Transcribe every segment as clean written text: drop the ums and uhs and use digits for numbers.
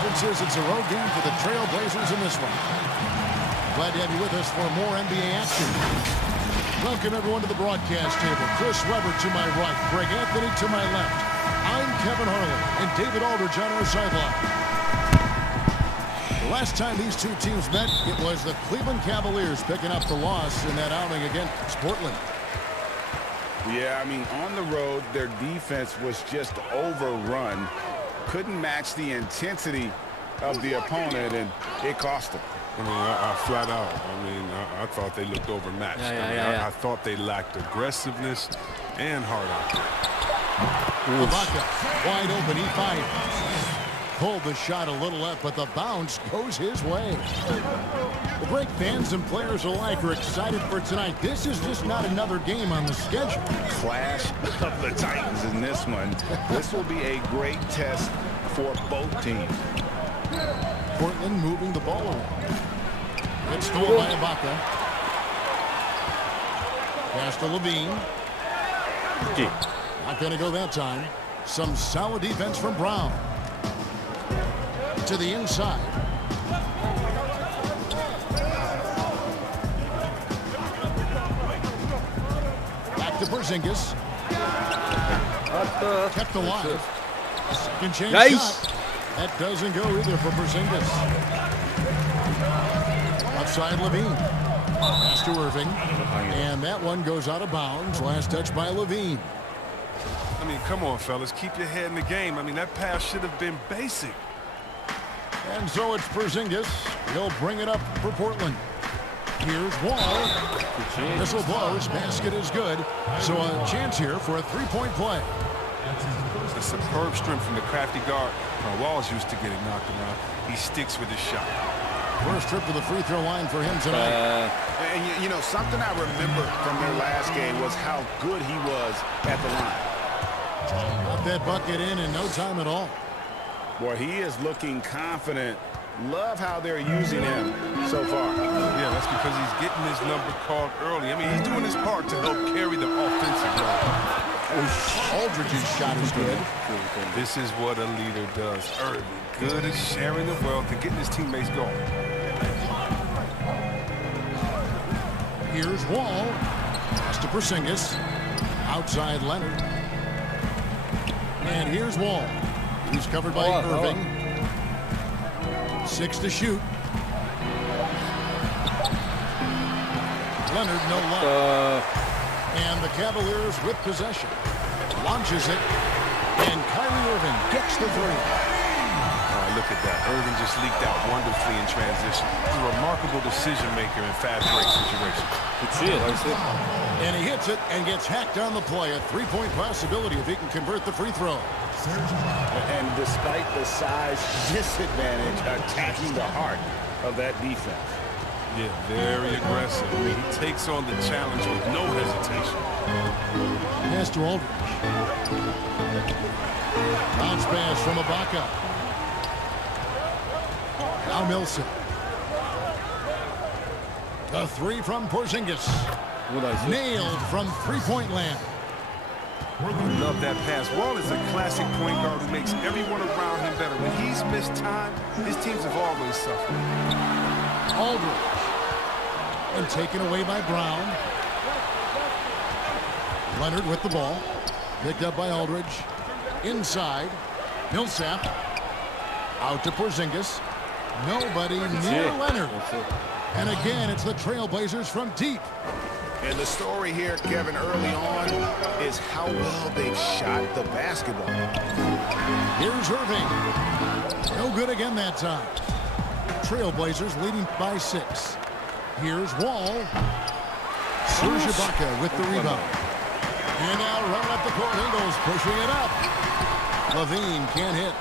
difference is it's a road game for the Trail Blazers in this one. Glad to have you with us for more NBA action. Welcome, everyone, to the broadcast table. Chris Webber to my right, Greg Anthony to my left. I'm Kevin Harlan, and David Aldridge on our sideline. The last time these two teams met, it was the Cleveland Cavaliers picking up the loss in that outing against Portland. Yeah, I mean, on the road, their defense was just overrun. Couldn't match the intensity of the opponent, and it cost them. I mean, I flat out. I thought they looked overmatched. I thought they lacked aggressiveness and heart out there. Ibaka, wide open, he finds. Pulled the shot a little left, but the bounce goes his way. The great fans and players alike are excited for tonight. This is just not another game on the schedule. Clash of the Titans in this one. This will be a great test for both teams. Portland moving the ball around. It's stolen by Ibaka. Pass to Levine. Not going to go that time. Some solid defense from Brown. To the inside. Back to Porzingis. Kept alive. Second chance shot. That doesn't go either for Porzingis. Outside Levine. Pass to Irving. And that one goes out of bounds. Last touch by Levine. I mean, come on, fellas. Keep your head in the game. I mean, that pass should have been basic. And so it's Porzingis. He'll bring it up for Portland. Here's Wall. Missile blows. Basket is good. So a chance here for a three-point play. A superb strength from the crafty guard. Wall's used to getting knocked around. He sticks with his shot. First trip to the free throw line for him tonight. And, you know, something I remember from their last game was how good he was at the line. Got that bucket in no time at all. Boy, he is looking confident. Love how they're using him so far. Yeah, that's because he's getting his number called early. I mean, he's doing his part to help carry the offensive load. Aldridge's shot is good. This is what a leader does early. Good at sharing the wealth and getting his teammates going. Here's Wall. Pass to Porzingis. Outside Leonard. And here's Wall. He's covered by Irving. 6 to shoot. Leonard, no luck. And the Cavaliers with possession. Launches it. And Kyrie Irving gets the three. Oh, look at that. Irving just leaked out wonderfully in transition. He's a remarkable decision maker in fast break situations. And he hits it and gets hacked on the play. A three-point possibility if he can convert the free throw. And despite the size disadvantage, attacking the heart of that defense. Yeah, very aggressive. I mean, he takes on the challenge with no hesitation. Pass to Aldridge. Bounce pass from Ibaka. Now Millsap. The three from Porzingis. Nailed from three-point land. I love that pass. Wall is a classic point guard who makes everyone around him better. When he's missed time, his teams have always suffered. Aldridge. And taken away by Brown. Leonard with the ball. Picked up by Aldridge. Inside. Millsap. Out to Porzingis. Nobody near Leonard. And again, it's the Trailblazers from deep. And the story here, Kevin, early on is how well they've shot the basketball. Here's Irving. No good again that time. Trailblazers leading by 6. Here's Wall. Serge Ibaka with the rebound. And now running up the court, Ingles pushing it up. Levine can't hit.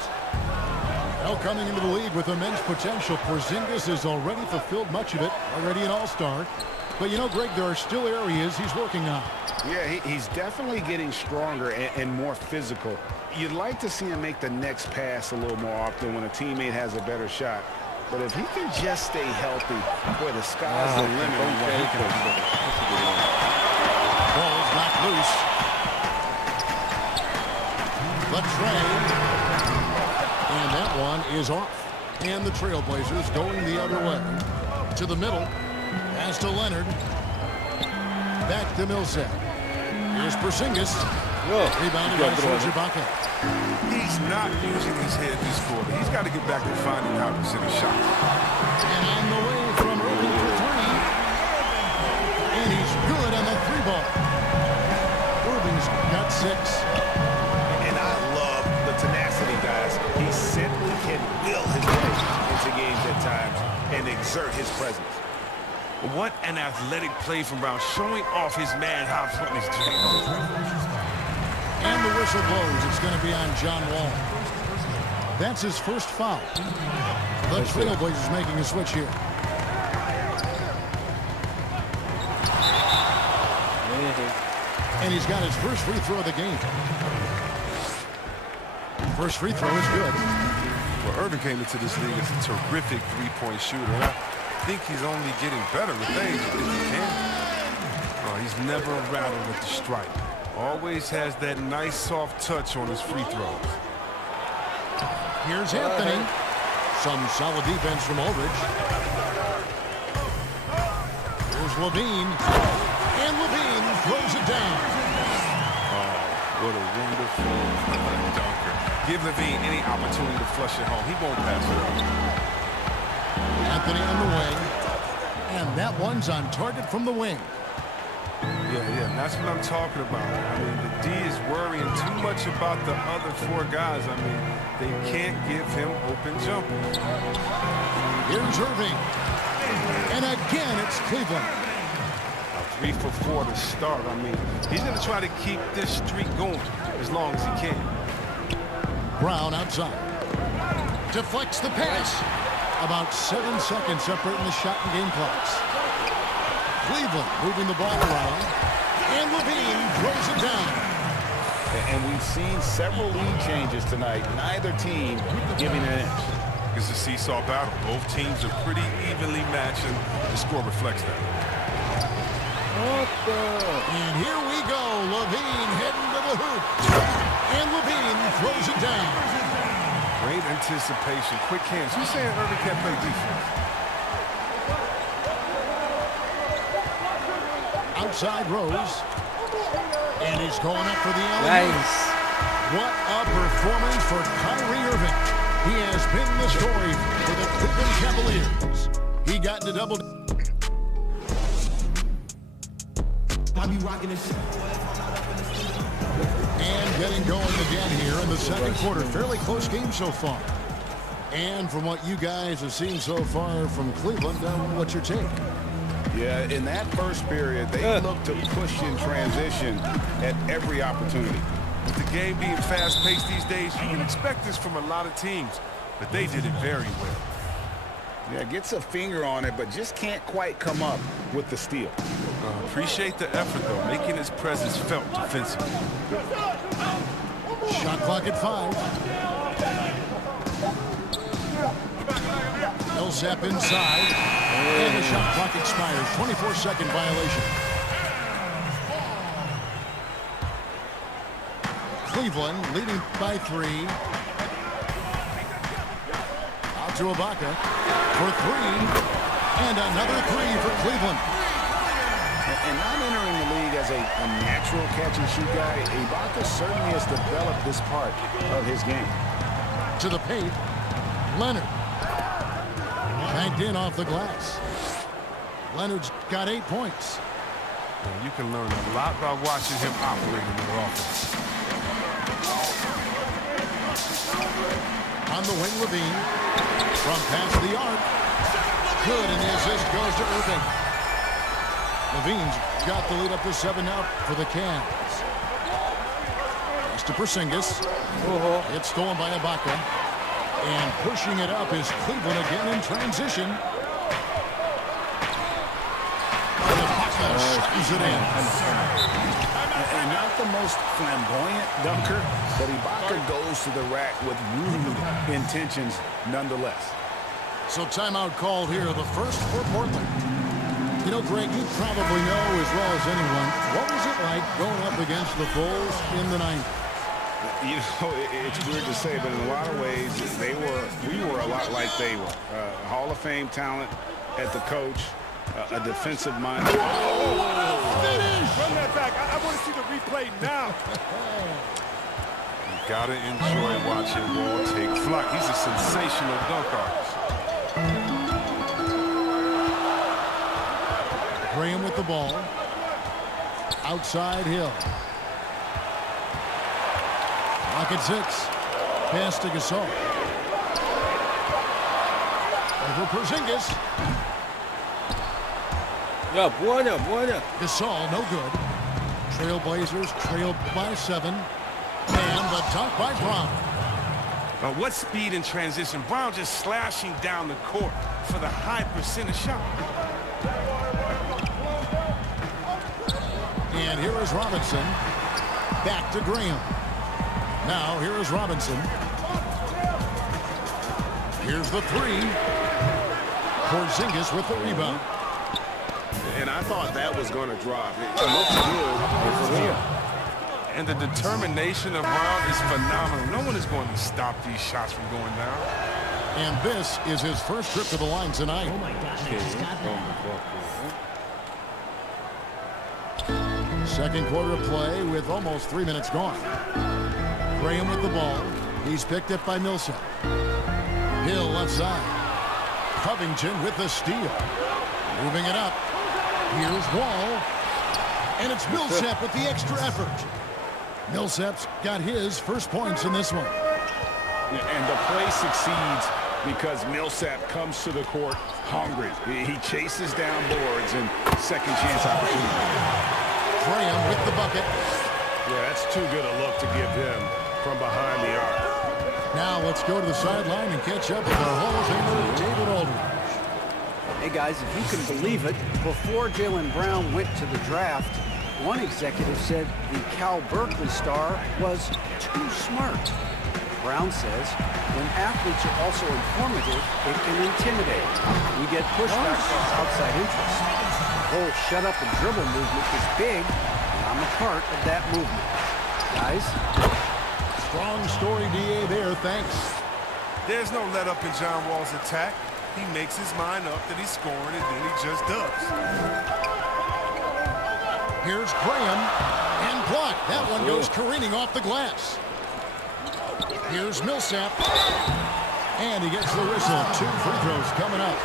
Now coming into the league with immense potential, Porzingis has already fulfilled much of it, already an all-star. But you know, Greg, there are still areas he's working on. Yeah, he's definitely getting stronger and more physical. You'd like to see him make the next pass a little more often when a teammate has a better shot. But if he can just stay healthy, boy, the sky's the limit on what he can do. Ball's knocked loose. The tray. And that one is off. And the Trailblazers going the other way. To the middle. Pass to Leonard. Back to Millsap. Here's Porzingis. Rebounded by Serge Ibaka. He's not using his head this quarter. He's got to get back to finding how to hit a shot. And on the way from Irving for three. And he's good on the three ball. Irving's got 6. And I love the tenacity, guys. He simply can will his way into games at times and exert his presence. What an athletic play from Brown, showing off his man-house on his team. And the whistle blows. It's going to be on John Wall. That's his first foul. The Trailblazers making a switch here. And he's got his first free throw of the game. First free throw is good. Well, Irving came into this league as a terrific three-point shooter. And I think he's only getting better with age if he can. Oh, he's never rattled with the strike. Always has that nice soft touch on his free throws. Here's Anthony. Some solid defense from Aldridge. Here's Levine. And Levine throws it down. Oh, what a wonderful dunker. Give Levine any opportunity to flush it home. He won't pass it up. Anthony on the wing. And that one's on target from the wing. Yeah, and that's what I'm talking about. I mean, the D is worrying too much about the other 4 guys. I mean, they can't give him open jumpers. Here's Irving. And again, it's Cleveland. 3 for 4 to start. I mean, he's going to try to keep this streak going as long as he can. Brown outside. Deflects the pass. About 7 seconds separating the shot and game clocks. Cleveland moving the ball around. And Levine throws it down. And we've seen several lead changes tonight. Neither team giving an inch. It's a seesaw battle. Both teams are pretty evenly matched, and the score reflects that. And here we go. Levine heading to the hoop. And Levine throws it down. Great anticipation, quick hands. Who's saying Irving can't play defense? Outside Rose. And he's going up for the alley. Nice. What a performance for Kyrie Irving. He has been the story for the Cleveland Cavaliers. He got into double. And getting going again here in the second quarter. Fairly close game so far. And from what you guys have seen so far from Cleveland, what's your take? Yeah, in that first period, they looked to push in transition at every opportunity. With the game being fast-paced these days, you can expect this from a lot of teams, but they did it very well. Yeah, gets a finger on it, but just can't quite come up with the steal. Appreciate the effort, though, making his presence felt defensively. Shot clock at 5. Millsap inside. And the shot clock expires. 24-second violation. Cleveland leading by 3. Out to Ibaka for 3. And another 3 for Cleveland. And not entering the league as a natural catch-and-shoot guy, Ibaka certainly has developed this part of his game. To the paint. Leonard. Banked in off the glass. Leonard's got 8 points. And you can learn a lot by watching him operate in their offense. On the wing, Levine. From past the arc. Good, and the assist goes to Irving. Levine's got the lead up to 7 now for the Cavs. Pass to Porzingis. It's stolen by Ibaka. And pushing it up is Cleveland again in transition. And Ibaka slams it in. And not the most flamboyant dunker, but Ibaka goes to the rack with rude intentions nonetheless. So timeout called here, the first for Portland. You know, Greg, you probably know as well as anyone, what was it like going up against the Bulls in the 90s? You know, it's weird to say, but in a lot of ways, we were a lot like they were. Hall of Fame talent at the coach, a defensive mind. Run that back. I want to see the replay now. You gotta enjoy watching Wall take flight. He's a sensational dunk artist. Graham with the ball. Outside Hill. Pocket 6. Pass to Gasol. Over Porzingis. 야, 뭐하냐? Gasol, no good. Trailblazers trailed by 7. And the dunk by Brown. What speed in transition? Brown just slashing down the court for the high percentage shot. And here is Robinson. Back to Graham. Now here is Robinson. Here's the 3. Porzingis with the rebound. And I thought that was going to drop. It looks good. And the determination of Brown is phenomenal. No one is going to stop these shots from going down. And this is his first trip to the line tonight. Second quarter of play with almost 3 minutes gone. Graham with the ball. He's picked up by Millsap. Hill left side. Covington with the steal. Moving it up. Here's Wall. And it's Millsap with the extra effort. Millsap's got his first points in this one. And the play succeeds because Millsap comes to the court hungry. He chases down boards and second chance opportunity. Graham with the bucket. Yeah, that's too good a look to give him from behind the arc. Now let's go to the sideline and catch up with our Hall of Famer, David Aldridge. Hey guys, if you can believe it, before Jaylen Brown went to the draft, one executive said the Cal Berkeley star was too smart. Brown says when athletes are also informative, it can intimidate. We get pushback from outside interests. The whole shut up and dribble movement is big, and I'm a part of that movement. Guys? Strong story, DA, there. Thanks. There's no let up in John Wall's attack. He makes his mind up that he's scoring, and then he just does. Here's Graham, and blocked. That one goes careening off the glass. Here's Millsap, and he gets the whistle. 2 free throws coming up.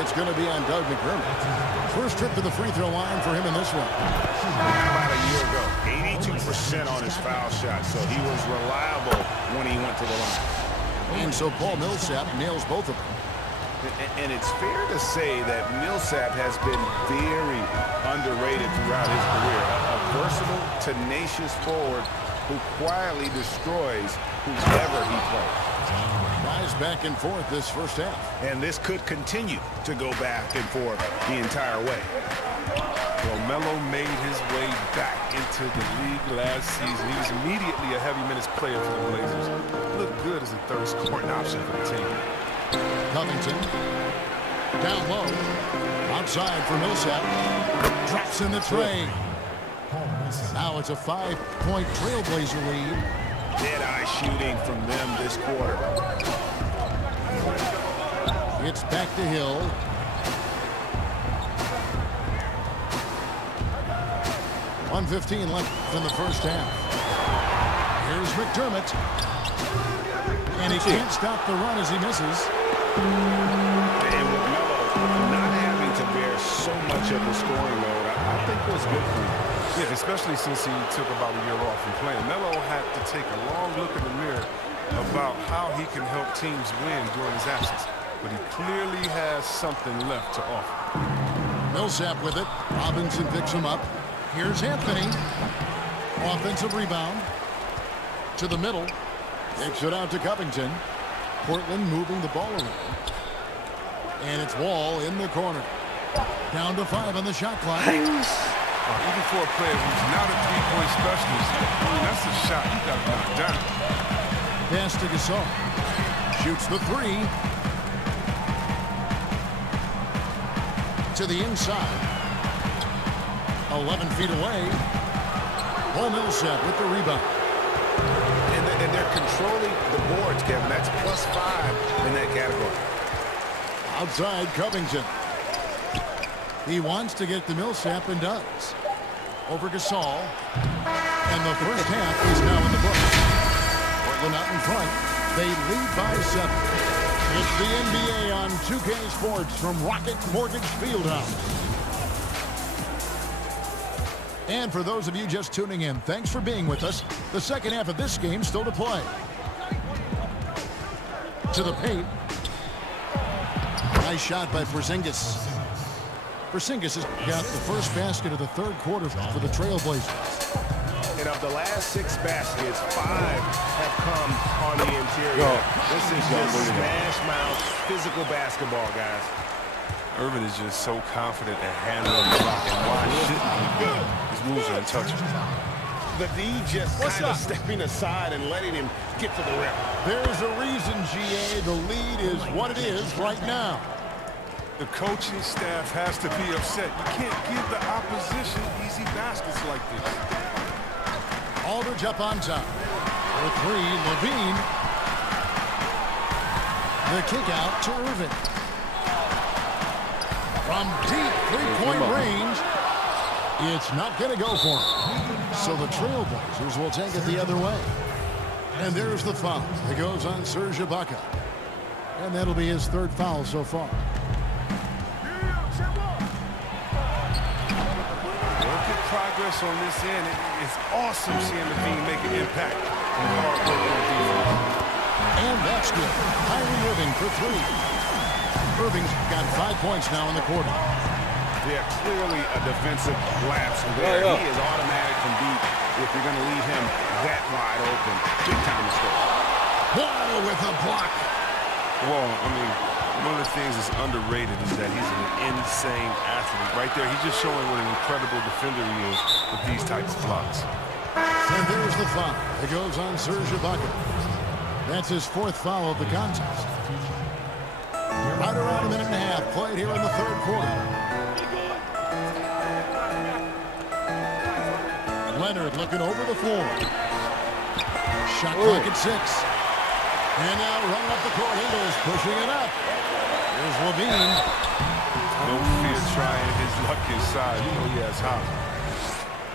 It's going to be on Doug McDermott. First trip to the free throw line for him in this one. About a year ago, 82% on his foul shot, so he was reliable when he went to the line. And so Paul Millsap nails both of them. And it's fair to say that Millsap has been very underrated throughout his career. A versatile, tenacious forward who quietly destroys whoever he plays. Guys back and forth this first half. And this could continue to go back and forth the entire way. Well, Melo made his way back into the league last season. He was immediately a heavy minutes player for the Blazers. Looked good as a third scoring option for the team. Covington down low. Outside for Millsap. Drops in the tray. Now it's a 5-point Trailblazer lead. Dead-eye shooting from them this quarter. It's back to Hill. .115 left in the first half. Here's McDermott. And he can't stop the run as he misses. And with Melo not having to bear so much of the scoring load, I think was good for him. Yeah, especially since he took about a year off from playing. Melo had to take a long look in the mirror about how he can help teams win during his absence. But he clearly has something left to offer. Millsap with it. Robinson picks him up. Here's Anthony. Offensive rebound. To the middle. Takes it out to Covington. Portland moving the ball around. And it's Wall in the corner. Down to 5 on the shot clock. Even for a player who's not a three-point specialist, that's a shot you got to knock down. Pass to Gasol. Shoots the 3. To the inside. 11 feet away. Paul Millsap with the rebound. And they're controlling the boards, Kevin. That's +5 outside Covington. He wants to get the Millsap and does. Over Gasol. And the first half is now in the books. Portland out in front. They lead by 7. It's the NBA on 2K Sports from Rocket Mortgage Fieldhouse. And for those of you just tuning in, thanks for being with us. The second half of this game still to play. To the paint. Nice shot by Porzingis. Porzingis has got the first basket of the third quarter for the Trailblazers. And of the last 6 baskets, 5 have come on the interior. This is just smash mouth, physical basketball, guys. Irvin is just so confident at handling the rock, and why shouldn't he be? His moves are untouchable. The D just kind of stepping aside and letting him get to the rim. There's a reason, GA. The lead is what it is right now. The coaching staff has to be upset. You can't give the opposition easy baskets like this. Aldridge up on top. For 3, Levine. The kick out to Irving. From deep three-point range, it's not going to go for him. So the Trailblazers will take it the other way. And there's the foul. It goes on Serge Ibaka. And that'll be his 3rd foul so far. Look at progress on this end. It's awesome seeing the team make an impact on hard work on defense. And that's good. Kyrie Irving for 3. Irving's got 5 points now in the quarter. Yeah, clearly a defensive lapse there. He is automatic from deep if you're going to leave him that wide open. Big time mistake. Whoa, with a block. Well, I mean, one of the things that's underrated is that he's an insane athlete. Right there, he's just showing what an incredible defender he is with these types of blocks. And there's the foul. It goes on Serge Ibaka. That's his 4th foul of the contest. Right around a minute and a half played here in the 3rd quarter. Leonard looking over the floor. Shot clock at 6. And now running up the court. Ingles pushing it up. Here's Levine. No fear trying his luck inside. You know he has hot.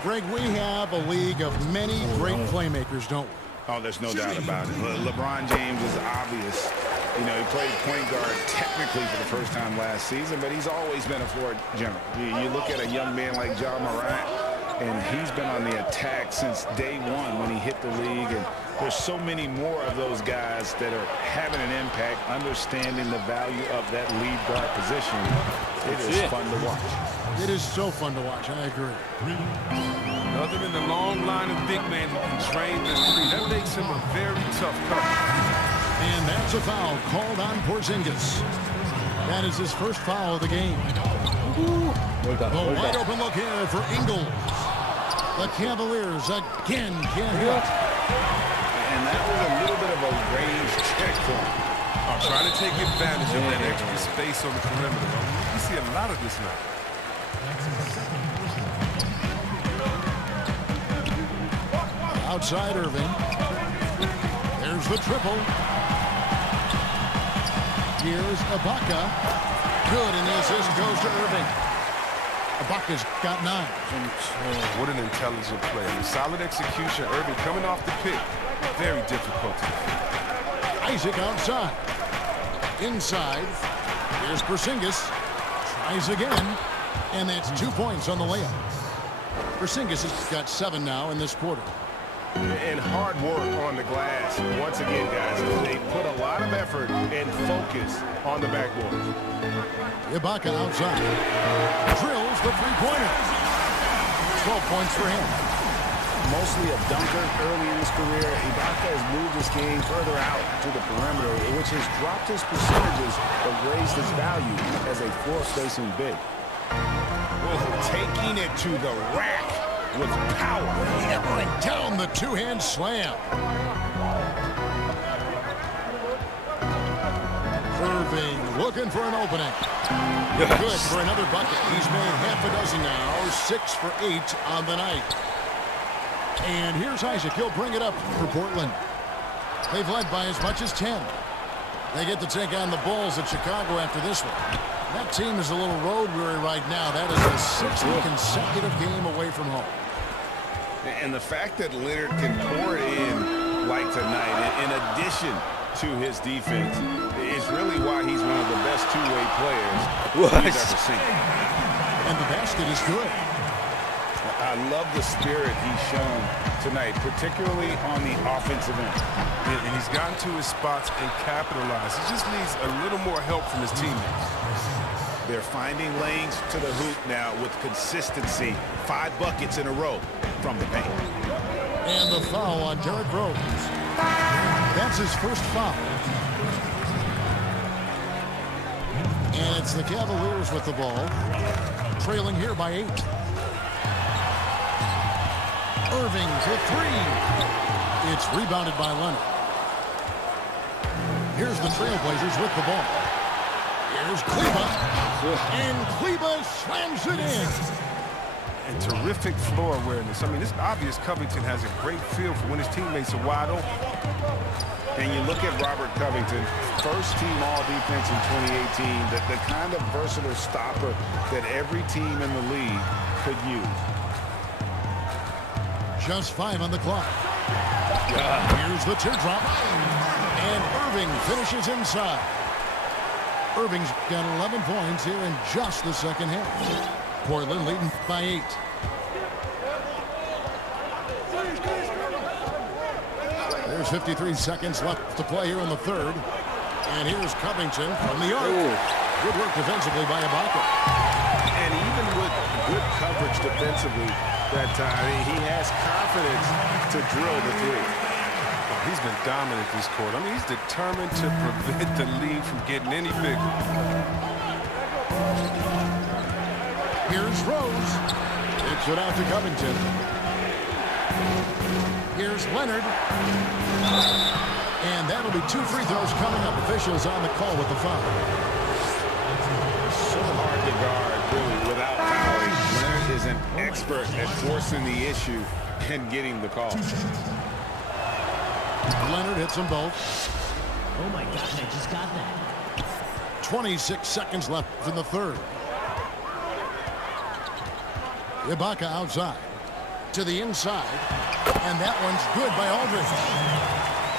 Greg, we have a league of many great playmakers, don't we? Oh, there's no doubt about it. LeBron James is obvious. You know, he played point guard technically for the first time last season, but he's always been a floor general. You look at a young man like Ja Morant, and he's been on the attack since day 1 when he hit the league. And there's so many more of those guys that are having an impact, understanding the value of that lead guard position. It is fun to watch. It is so fun to watch. I agree. Another in the long line of big men who can drain the 3. That makes him a very tough cover. And that's a foul called on Porzingis. That is his 1st foul of the game. The wide open look here for Ingles. The Cavaliers again can't hit. And that was a little bit of a range check for him. Trying to take advantage of that extra space on the perimeter. You see a lot of this now. Outside Irving. There's the triple. Here's Ibaka. Good, and the assist goes to Irving. Ibaka's got 9. What an intelligent play. Solid execution. Irving coming off the pick. Very difficult to defend. Isaac outside. Inside. Here's Porzingis. Tries again. And that's 2 points on the layup. Porzingis has got 7 now in this quarter. And hard work on the glass. Once again, guys, they put a lot of effort and focus on the backboard. Ibaka outside. Drills the three-pointer. 12 points for him. Mostly a dunker early in his career, Ibaka has moved his game further out to the perimeter, which has dropped his percentages but raised his value as a floor-spacing big. Well, taking it to the rack with power. Hammering down the two-hand slam. Irving looking for an opening. Good for another bucket. He's made half a dozen now. 6 for 8 on the night. And here's Isaac. He'll bring it up for Portland. They've led by as much as 10. They get to take on the Bulls at Chicago after this one. That team is a little road weary right now. That is a sixth consecutive game away from home. And the fact that Leonard can pour it in like tonight, in addition to his defense, is really why he's one of the best two-way players we've ever seen. And the basket is good. I love the spirit he's shown tonight, particularly on the offensive end. And he's gotten to his spots and capitalized. He just needs a little more help from his teammates. They're finding lanes to the hoop now with consistency. 5 buckets in a row from the paint. And the foul on Derrick Rose. That's his first foul. And it's the Cavaliers with the ball, trailing here by 8. Irving for 3. It's rebounded by Leonard. Here's the Trailblazers with the ball. Here's Kleba. And Kleba slams it in. And terrific floor awareness. I mean, it's obvious Covington has a great feel for when his teammates are wide open. And you look at Robert Covington, first-team All-Defense in 2018, the kind of versatile stopper that every team in the league could use. Just 5 on the clock. Here's the teardrop. And Irving finishes inside. Irving's got 11 points here in just the second half. Portland leading by 8. There's 53 seconds left to play here in the third. And here's Covington from the arc. Good work defensively by Ibaka. And even with good coverage defensively that time, he has confidence to drill the three. He's been dominant this quarter. I mean, he's determined to prevent the lead from getting any bigger. Here's Rose. Takes it out to Covington. Here's Leonard. And that'll be 2 free throws coming up. Officials on the call with the foul. So hard to guard, really, without fouling. Leonard is an expert at forcing the issue and getting the call. Leonard hits them both. Oh my gosh, I just got that. 26 seconds left in the third. Ibaka outside. To the inside. And that one's good by Aldridge.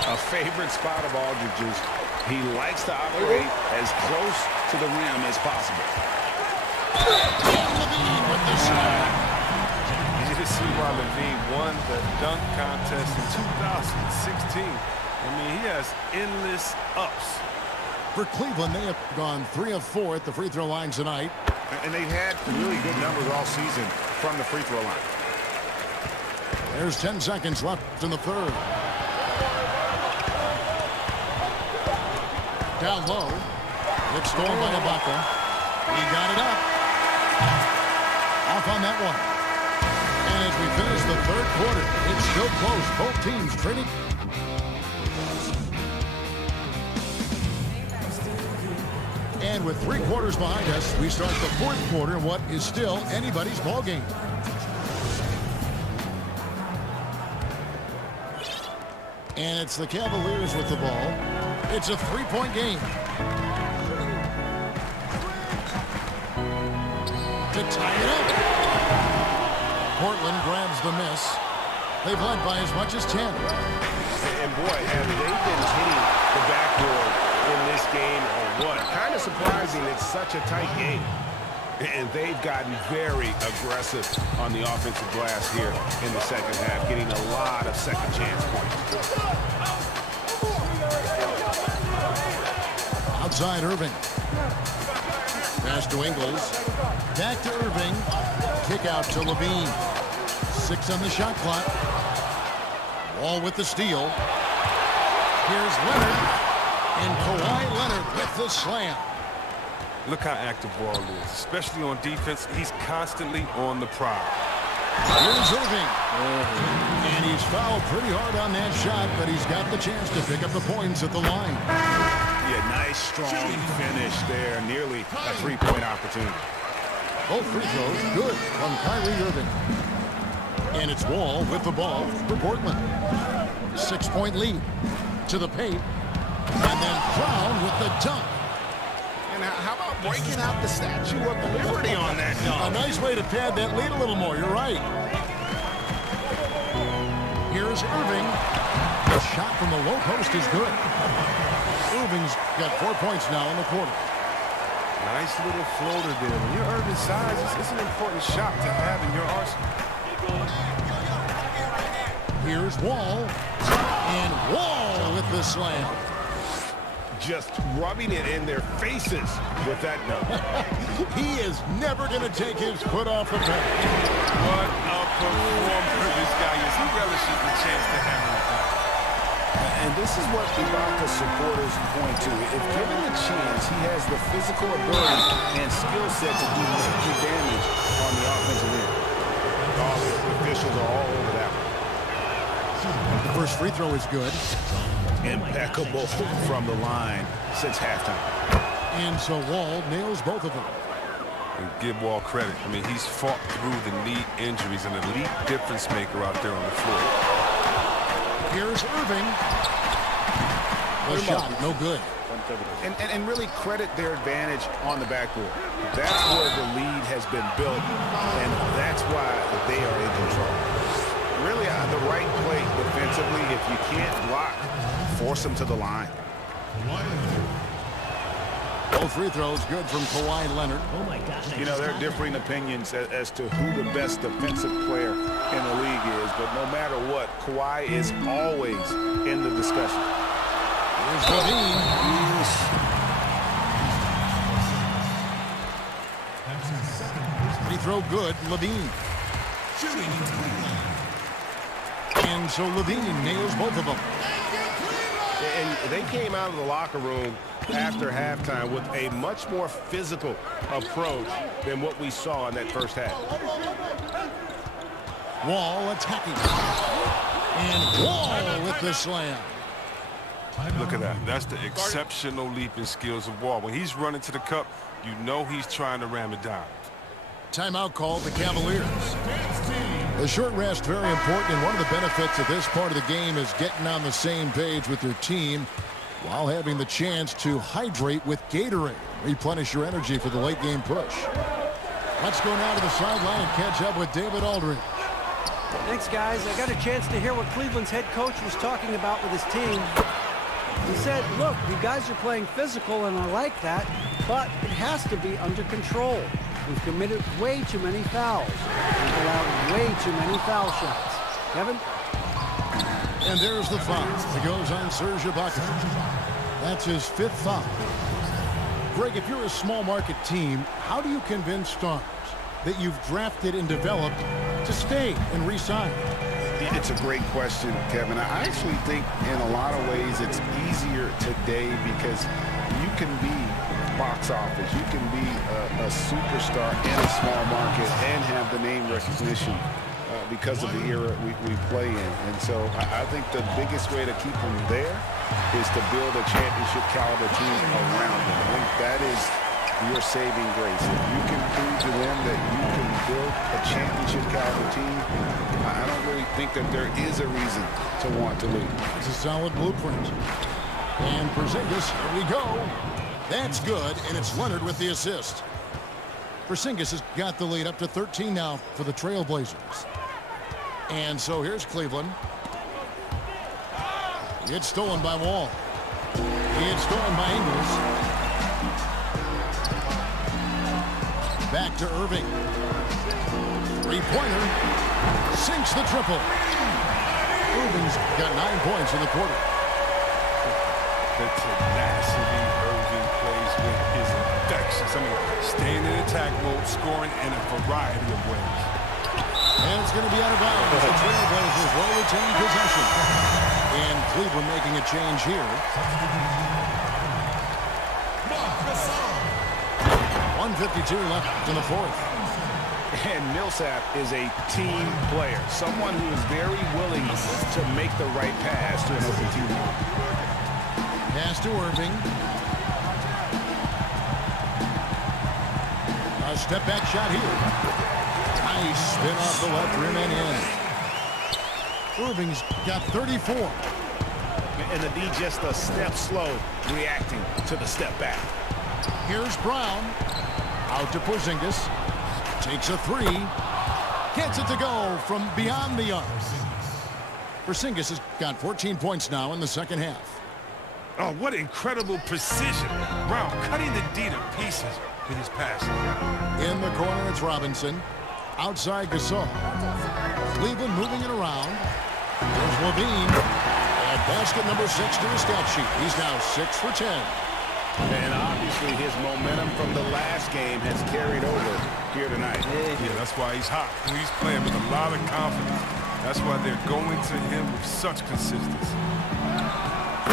A favorite spot of Aldridge's. He likes to operate as close to the rim as possible. Levine with the shot. You see why Levine won the dunk contest in 2016. I mean, he has endless ups. For Cleveland, they have gone 3 of 4 at the free throw line tonight. And they've had really good numbers all season from the free throw line. There's 10 seconds left in the third. Down low. It's stolen by Ibaka. He got it up. Off on that one. And as we finish the third quarter, it's still close. Both teams trading. And with 3 quarters behind us, we start the fourth quarter in what is still anybody's ball game. And it's the Cavaliers with the ball. It's a 3-point game. To tie it up. Portland grabs the miss. They've led by as much as 10. And boy, have they been hitting the backboard in this game or what? Kind of surprising it's such a tight game. And they've gotten very aggressive on the offensive glass here in the second half, getting a lot of second chance points. Outside Irving. Pass to Ingles. Back to Irving. Kick out to Levine. 6 on the shot clock. Wall with the steal. Here's Leonard. And Kawhi Leonard with the slam. Look how active Wall is, especially on defense. He's constantly on the prowl. Here's Irving. And he's fouled pretty hard on that shot, but he's got the chance to pick up the points at the line. Yeah, nice, strong finish there. Nearly a 3-point opportunity. Both free throws good from Kyrie Irving. And it's Wall with the ball for Portland. 6-point lead to the paint. And then Brown with the dunk. And how about breaking out the Statue of Liberty on that dunk? A nice way to pad that lead a little more. You're right. Here's Irving. The shot from the low post is good. Irving's got 4 points now in the quarter. Nice little floater there. When you're Irving's size, it's an important shot to have in your arsenal. Here's Wall. And Wall with the slam. Just rubbing it in their faces with that dunk. He is never going to take his foot off the pedal. What a performer this guy is. He relishes the chance to hammer it down. And this is what Ibaka supporters point to. If given the chance, he has the physical ability and skill set to do major damage on the offensive end. Oh, the officials are all over that one. The first free throw is good. Impeccable from the line since halftime. And so Wall nails both of them. And give Wall credit. I mean, he's fought through the knee injuries, an elite difference maker out there on the floor. Here's Irving. The shot, no good. And really credit their advantage on the backboard. That's where the lead has been built, and that's why they are in control. Really on the right play defensively. If you can't block, force them to the line. Both free throws good from Kawhi Leonard. Oh my gosh. You know, there are differing opinions as to who the best defensive player in the league is, but no matter what, Kawhi is always in the discussion. Here's Levine. Free throw good, Levine. And so Levine nails both of them. And they came out of the locker room after halftime with a much more physical approach than what we saw in that first half. Wall attacking. And Wall with the slam. Look at that. That's the exceptional leaping skills of Wall. When he's running to the cup, you know he's trying to ram it down. Timeout called the Cavaliers. The short rest very important, and one of the benefits of this part of the game is getting on the same page with your team while having the chance to hydrate with Gatorade. Replenish your energy for the late game push. Let's go now to the sideline and catch up with David Aldridge. Thanks, guys. I got a chance to hear what Cleveland's head coach was talking about with his team. He said, look, you guys are playing physical, and I like that, but it has to be under control. We've committed way too many fouls. We've allowed way too many foul shots. Kevin? And there's the foul. It goes on Serge Ibaka. That's his 5th foul. Greg, if you're a small market team, how do you convince stars that you've drafted and developed to stay and re-sign? It's a great question, Kevin. I actually think in a lot of ways it's easier today because you can be box office. You can be a superstar in a small market and have the name recognition because of the era we play in. And so I think the biggest way to keep them there is to build a championship caliber team around them. I think that is your saving grace. If you can prove to them that you can build a championship caliber team, I don't really think that there is a reason to want to leave. It's a solid blueprint. And Porzingis, here we go. That's good, and it's Leonard with the assist. Porzingis has got the lead up to 13 now for the Trailblazers. And so here's Cleveland. It's stolen by Wall. It's stolen by Ingles. Back to Irving. Three-pointer. Sinks the triple. Irving's got 9 points in the quarter. The tenacity Irving plays with is infectious. I mean, staying in attack mode, scoring in a variety of ways. And it's going to be out of bounds. The Trailblazers will retain possession. And Cleveland making a change here. 1:52 left in the fourth. And Millsap is a team player, someone who is very willing to make the right pass to an open teammate. Pass to Irving. A step back shot here. Nice spin off the left rim and in. Irving's got 34. and the D just a step slow, reacting to the step back. Here's Brown. Out to Porzingis. Takes a three. Gets it to go from beyond the arc. Porzingis has got 14 points now in the second half. Oh, what incredible precision. Brown cutting the D to pieces with his pass. In the corner, it's Robinson. Outside Gasol. Cleveland moving it around. Here's Levine. And basket number 6 to his stat sheet. He's now 6 for 10. And obviously his momentum from the last game has carried over here tonight. Yeah, that's why he's hot. He's playing with a lot of confidence. That's why they're going to him with such consistency.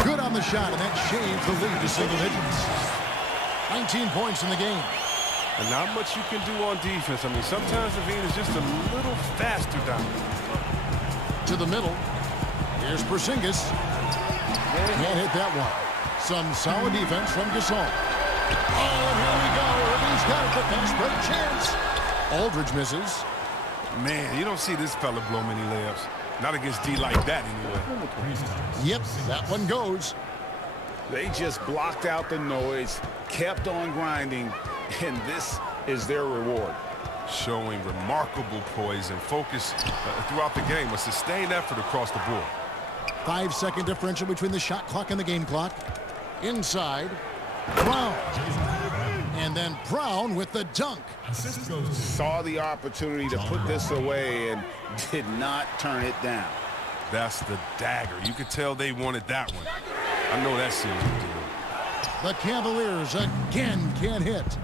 Good on the shot, and that shaves the lead to single digits. 19 points in the game. And not much you can do on defense. I mean, sometimes Levine is just a little faster down. To the middle. Here's Porzingis. Can't hit that one. Some solid defense from Gasol. Oh, and here we go. Irving's got it. The fast break chance. Aldridge misses. Man, you don't see this fella blow many layups. Not against D like that, anyway. Yep, that one goes. They just blocked out the noise, kept on grinding, and this is their reward. Showing remarkable poise and focus throughout the game. A sustained effort across the board. 5-second differential between the shot clock and the game clock. Inside, Brown. And then Brown with the dunk. Saw the opportunity to put this away and did not turn it down. That's the dagger. You could tell they wanted that one. I know that seals the deal. The Cavaliers again can't hit.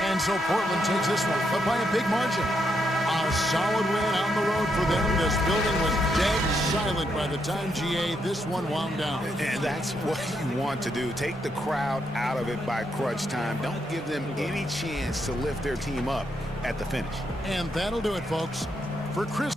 And so Portland takes this one, but by a big margin. A solid win on the road for them. This building was dead silent by the time, GA, this one wound down. And that's what you want to do. Take the crowd out of it by crunch time. Don't give them any chance to lift their team up at the finish. And that'll do it, folks. For Chris...